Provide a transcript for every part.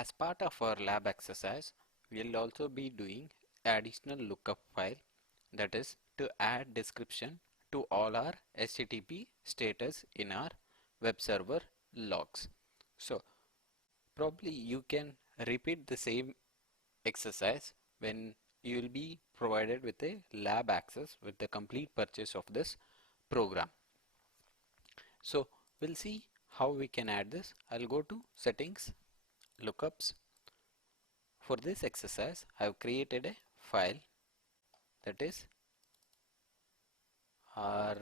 As part of our lab exercise, we'll also be doing additional lookup file, that is to add description to all our HTTP status in our web server logs. So probably you can repeat the same exercise when you will be provided with a lab access with the complete purchase of this program. So we'll see how we can add this. I'll go to settings, lookups. For this exercise, I have created a file, that is our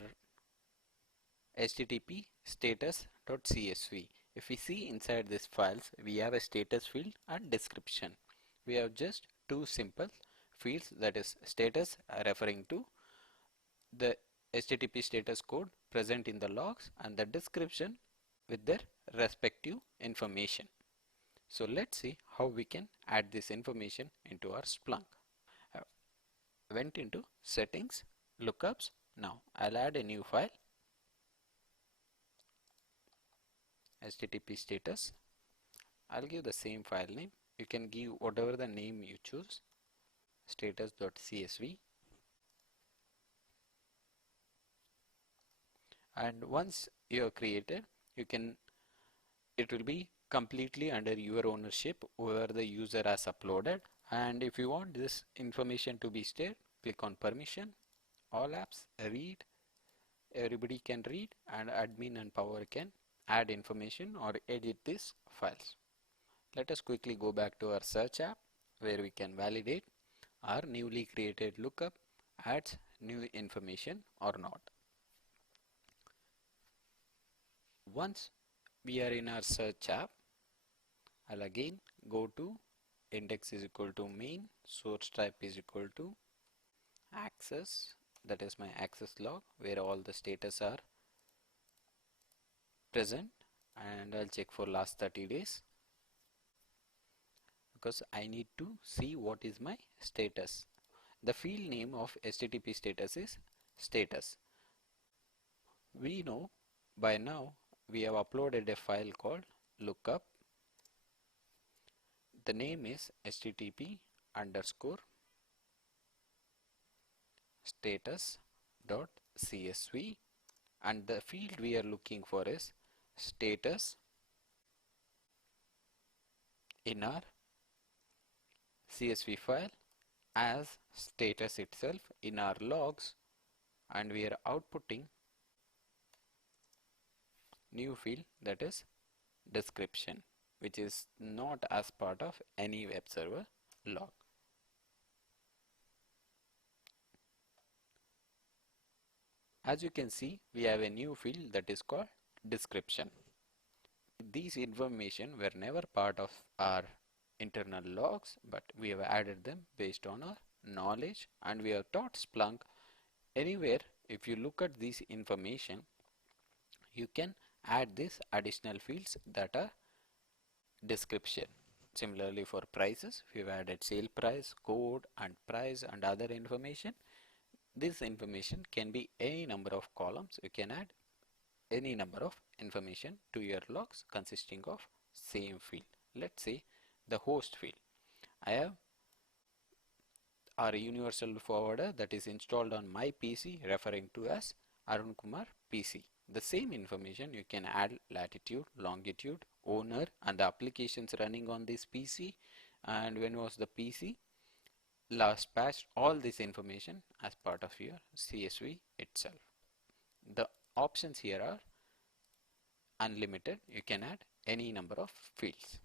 http status.csv. If we see inside this files, we have a status field and description. We have just two simple fields, that is status referring to the HTTP status code present in the logs and the description with their respective information. So let's see how we can add this information into our Splunk. I went into settings, lookups. Now I'll add a new file, HTTP status. I'll give the same file name. You can give whatever the name you choose, status.csv. And once you have created, it will be completely under your ownership, whoever the user has uploaded. And if you want this information to be stayed, click on permission, all apps, read, everybody can read, and admin and power can add information or edit these files. Let us quickly go back to our search app where we can validate our newly created lookup adds new information or not. Once we are in our search app, I'll again go to index is equal to main, source type is equal to access, that is my access log where all the status are present, and I'll check for last 30 days because I need to see what is my status. The field name of HTTP status is status. We know by now we have uploaded a file called lookup. The name is http underscore status.csv, and the field we are looking for is status in our CSV file as status itself in our logs, and we are outputting new field, that is description, which is not as part of any web server log. As you can see, we have a new field that is called description. These information were never part of our internal logs, but we have added them based on our knowledge, and we have taught Splunk anywhere. If you look at this information, you can add these additional fields that are description. Similarly for prices, we have added sale price, code and price and other information. This information can be any number of columns. You can add any number of information to your logs consisting of same field. Let's say the host field. I have our universal forwarder that is installed on my PC referring to as Arun Kumar PC. The same information you can add latitude, longitude, owner and the applications running on this PC, and when was the PC last patched, all this information as part of your CSV itself. The options here are unlimited. You can add any number of fields.